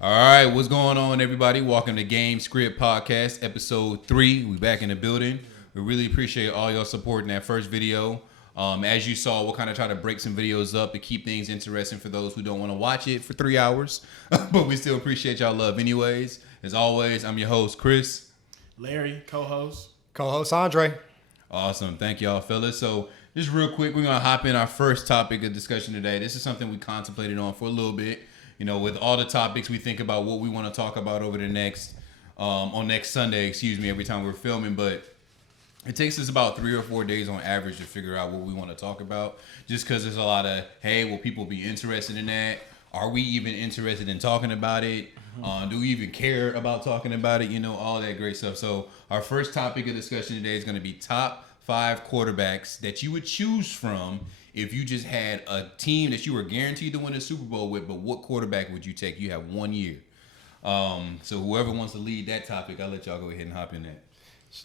All right, what's going on, everybody? Welcome to Game Script Podcast, episode 3. We back in the building. We really appreciate all y'all support in that first video. As you saw, we'll kind of try to break some videos up to keep things interesting for those who don't want to watch it for 3 hours. But we still appreciate y'all love anyways. As always, I'm your host, Chris. Larry, co-host. Co-host Andre. Awesome. Thank y'all, fellas. So just real quick, we're going to hop in our first topic of discussion today. This is something we contemplated on for a little bit. You know, with all the topics, we think about what we want to talk about over the next, on next Sunday, every time we're filming. But it takes us about 3 or 4 days on average to figure out what we want to talk about. Just because there's a lot of, hey, will people be interested in that? Are we even interested in talking about it? Do we even care about talking about it? You know, all that great stuff. So our first topic of discussion today is going to be top 5 quarterbacks that you would choose from if you just had a team that you were guaranteed to win a Super Bowl with. But what quarterback would you take? You have 1 year. So whoever wants to lead that topic, I'll let y'all go ahead and hop in that.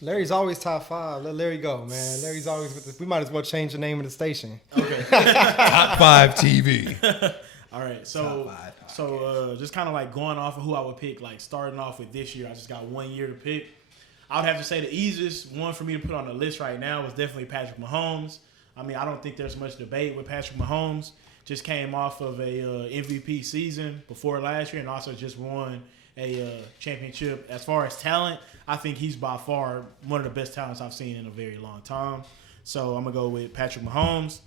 Larry's always top 5. Let Larry go, man. Larry's always with this. We might as well change the name of the station. Okay. Top 5 TV. All right. So just kind of like going off of who I would pick, like starting off with this year, I just got 1 year to pick. I would have to say the easiest one for me to put on the list right now was definitely Patrick Mahomes. I mean, I don't think there's much debate with Patrick Mahomes. Just came off of a MVP season before last year and also just won a championship. As far as talent, I think he's by far one of the best talents I've seen in a very long time. So I'm going to go with Patrick Mahomes.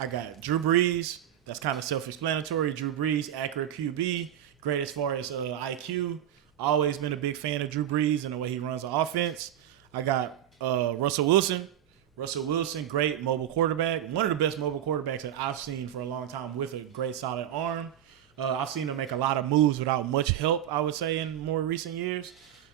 I got Drew Brees. That's kind of self-explanatory. Drew Brees, accurate QB, great as far as IQ. Always been a big fan of Drew Brees and the way he runs the offense. I got Russell Wilson. Russell Wilson, great mobile quarterback. One of the best mobile quarterbacks that I've seen for a long time with a great solid arm. I've seen him make a lot of moves without much help, I would say, in more recent years.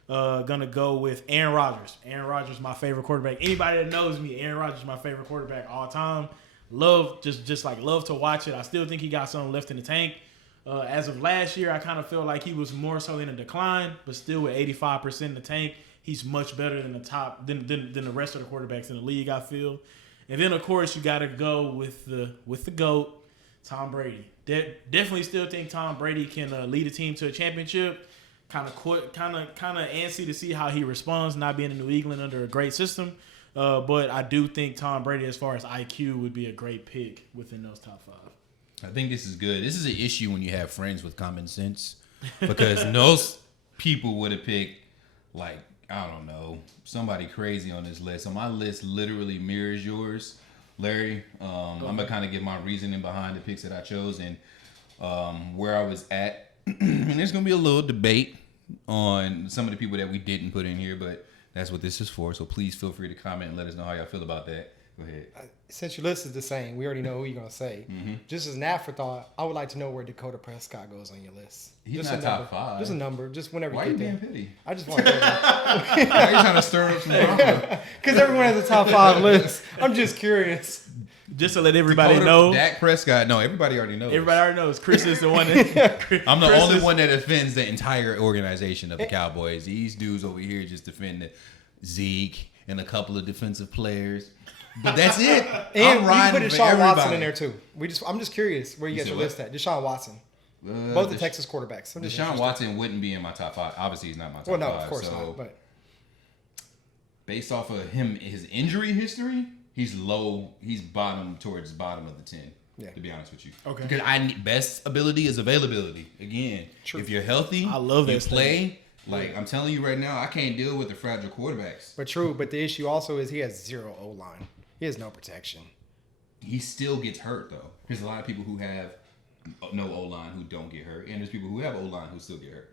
Gonna go with Aaron Rodgers. Aaron Rodgers, my favorite quarterback. Anybody that knows me, Aaron Rodgers is my favorite quarterback all time. Love to watch it. I still think he got something left in the tank. As of last year, I kind of feel like he was more so in a decline, but still with 85% in the tank, he's much better than the rest of the quarterbacks in the league, I feel. And then of course you got to go with the GOAT, Tom Brady. Definitely still think Tom Brady can lead a team to a championship. Kind of antsy to see how he responds, not being in New England under a great system. But I do think Tom Brady, as far as IQ, would be a great pick within those top 5. I think this is good. This is an issue when you have friends with common sense, because most people would have picked, like, I don't know, somebody crazy on this list. So my list literally mirrors yours, Larry. I'm going to kind of give my reasoning behind the picks that I chose and where I was at. And there's going to be a little debate on some of the people that we didn't put in here, but that's what this is for. So please feel free to comment and let us know how y'all feel about that. Go ahead. Since your list is the same, we already know who you're going to say. Mm-hmm. Just as an afterthought, I would like to know where Dakota Prescott goes on your list. He's just not top 5. Just a number. Just whenever Why you get you there. being petty? I just want to know. Why are you trying to stir up some drama? Because everyone has a top 5 list. I'm just curious. Just to let everybody know. Dak Prescott. No, everybody already knows. Everybody already knows. Chris is the one that... I'm the only one that offends the entire organization of the Cowboys. These dudes over here just defend Zeke and a couple of defensive players. But that's it. And I'm you riding put for Deshaun everybody. Watson in there too. I'm just curious where you get your list at. Deshaun Watson. Both the Texas quarterbacks. Deshaun Watson wouldn't be in my top 5. Obviously, he's not my top 5. Well, no, of course not. But based off of his injury history, he's low. He's towards bottom of the 10. Yeah. To be honest with you. Okay. Because best ability is availability. Again, True. If you're healthy, I love that you play. Like, I'm telling you right now, I can't deal with the fragile quarterbacks. But the issue also is he has 0 O-line. He has no protection. He still gets hurt, though. There's a lot of people who have no O-line who don't get hurt, and there's people who have O-line who still get hurt.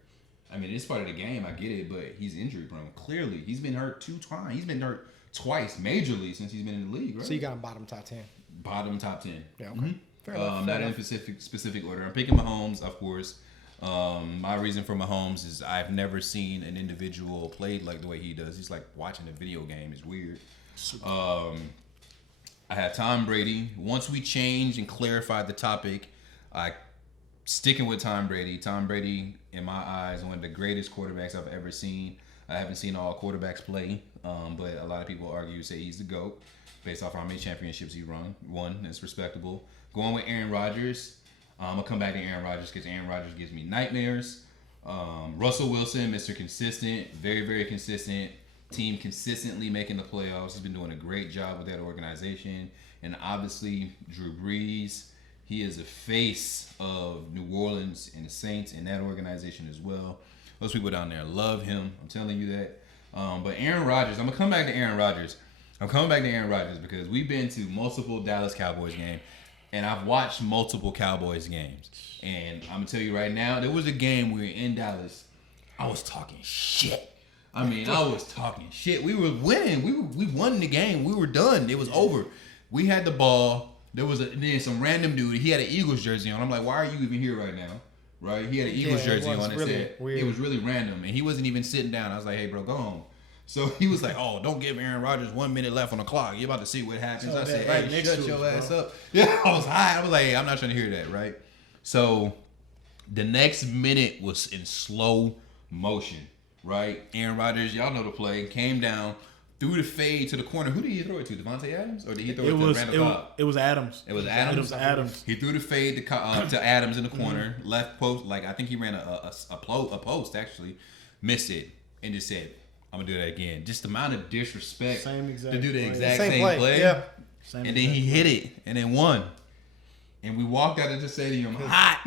I mean, it's part of the game. I get it, but he's injury prone. Clearly, he's been hurt 2 times. He's been hurt twice majorly since he's been in the league, right? So you got him bottom top 10. Bottom top 10. Yeah, okay. Mm-hmm. Fair enough. Not in specific order. I'm picking Mahomes, of course. My reason for Mahomes is I've never seen an individual played like the way he does. He's like watching a video game. It's weird. I had Tom Brady. Once we changed and clarified the topic, sticking with Tom Brady. Tom Brady, in my eyes, one of the greatest quarterbacks I've ever seen. I haven't seen all quarterbacks play, but a lot of people say he's the GOAT based off how many championships he won. That's respectable. Going with Aaron Rodgers. I'm going to come back to Aaron Rodgers because Aaron Rodgers gives me nightmares. Russell Wilson, Mr. Consistent, very, very consistent. Team consistently making the playoffs. He's been doing a great job with that organization. And obviously, Drew Brees, he is the face of New Orleans and the Saints and that organization as well. Those people down there love him. I'm telling you that. But Aaron Rodgers, I'm going to come back to Aaron Rodgers. I'm coming back to Aaron Rodgers because we've been to multiple Dallas Cowboys games. And I've watched multiple Cowboys games. And I'm going to tell you right now, there was a game we were in Dallas. I was talking shit. I was talking shit. We were winning. We won the game. We were done. It was over. We had the ball. There was then some random dude. He had an Eagles jersey on. I'm like, why are you even here right now? Right? He had an Eagles jersey on. It said weird. It was really random. And he wasn't even sitting down. I was like, hey, bro, go home. So he was like, oh, don't give Aaron Rodgers 1 minute left on the clock. You're about to see what happens. I said, hey, shut your ass up. Yeah, I was high. I was like, hey, I'm not trying to hear that, right? So the next minute was in slow motion, right? Aaron Rodgers, y'all know the play, came down, threw the fade to the corner. Who did he throw it to? Devontae Adams? Or did he throw it to Randall Cobb? It was Adams. It was Adams? It was Adams. He threw the fade to Adams in the corner, left post. Like, I think he ran a post, actually. Missed it and just said, I'm going to do that again. Just the amount of disrespect to do the exact same play. Yeah. And then he hit it and then won. And we walked out of the stadium hot.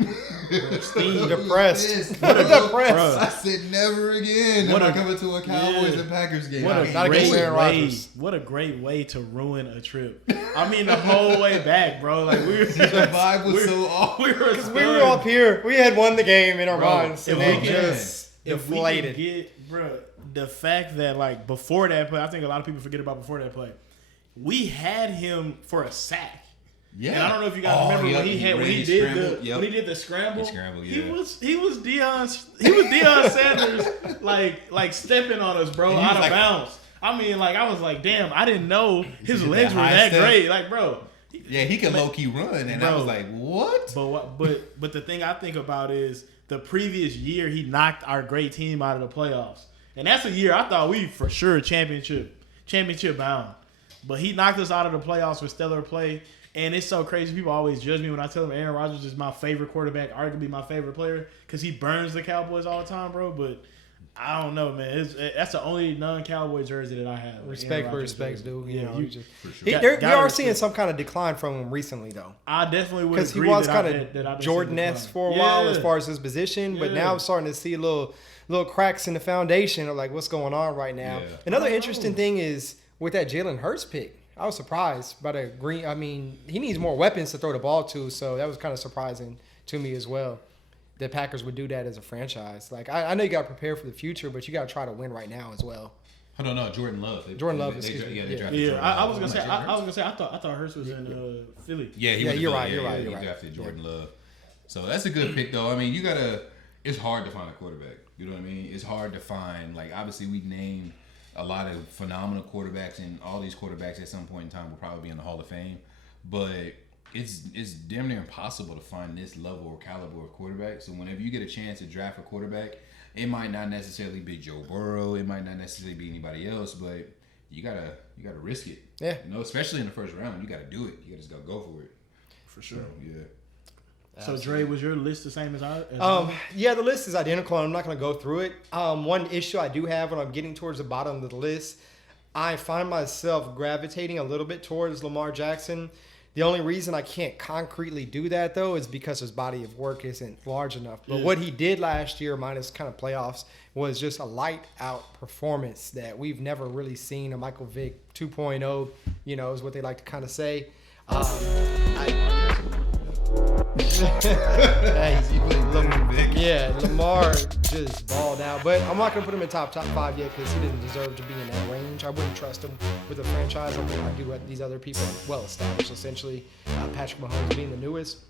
Depressed. Depressed. I said, never again am I coming to a Cowboys and Packers game. What a great way to ruin a trip. I mean, the whole way back, bro. Like we were, the vibe was so off. Because we were up here. We had won the game in our minds. And they just deflated. Bro, the fact that, like, before that play, I think a lot of people forget about before that play, we had him for a sack. Yeah, and I don't know if you guys remember when he did the scramble. He was Deion Sanders like stepping on us, bro, out of bounds. I mean, like, I was like, damn, I didn't know his legs were that great. Like, bro. Yeah, he can low key run, and I was like, what? But the thing I think about is the previous year he knocked our great team out of the playoffs, and that's a year I thought we for sure championship bound. But he knocked us out of the playoffs with stellar play. And it's so crazy. People always judge me when I tell them Aaron Rodgers is my favorite quarterback, arguably my favorite player, because he burns the Cowboys all the time, bro. But I don't know, man. That's the only non-Cowboy jersey that I have. Respect for respect, dude. You know, for sure. We are seeing some kind of decline from him recently, though. I definitely would agree. Because he was kind of Jordan-esque for a while as far as his position, but now I'm starting to see little cracks in the foundation of, like, what's going on right now. Yeah. Another interesting thing is with that Jalen Hurts pick. I was surprised by the green. I mean, he needs more weapons to throw the ball to, so that was kind of surprising to me as well. The Packers would do that as a franchise. Like, I know you got to prepare for the future, but you got to try to win right now as well. Hold on, no, Jordan Love. Jordan Love, excuse me. Yeah, I was gonna say, I thought Hurts was in Philly. Yeah, you're right. He drafted Jordan Love. So that's a good pick, though. I mean, it's hard to find a quarterback. You know what I mean? It's hard to find. Like, obviously, we named a lot of phenomenal quarterbacks, and all these quarterbacks at some point in time will probably be in the Hall of Fame. But it's damn near impossible to find this level or caliber of quarterback. So whenever you get a chance to draft a quarterback, it might not necessarily be Joe Burrow, it might not necessarily be anybody else, but you gotta risk it. Yeah. You know, especially in the first round, you gotta do it. You just gotta go for it. For sure. So, yeah. So, Dre, was your list the same as ours? Yeah, the list is identical. I'm not going to go through it. One issue I do have when I'm getting towards the bottom of the list, I find myself gravitating a little bit towards Lamar Jackson. The only reason I can't concretely do that, though, is because his body of work isn't large enough. But what he did last year, minus kind of playoffs, was just a light-out performance that we've never really seen. A Michael Vick 2.0, you know, is what they like to kind of say. Lamar just balled out, but I'm not gonna put him in top 5 yet because he didn't deserve to be in that range. I wouldn't trust him with a franchise like I do what these other people well established. Essentially, Patrick Mahomes being the newest.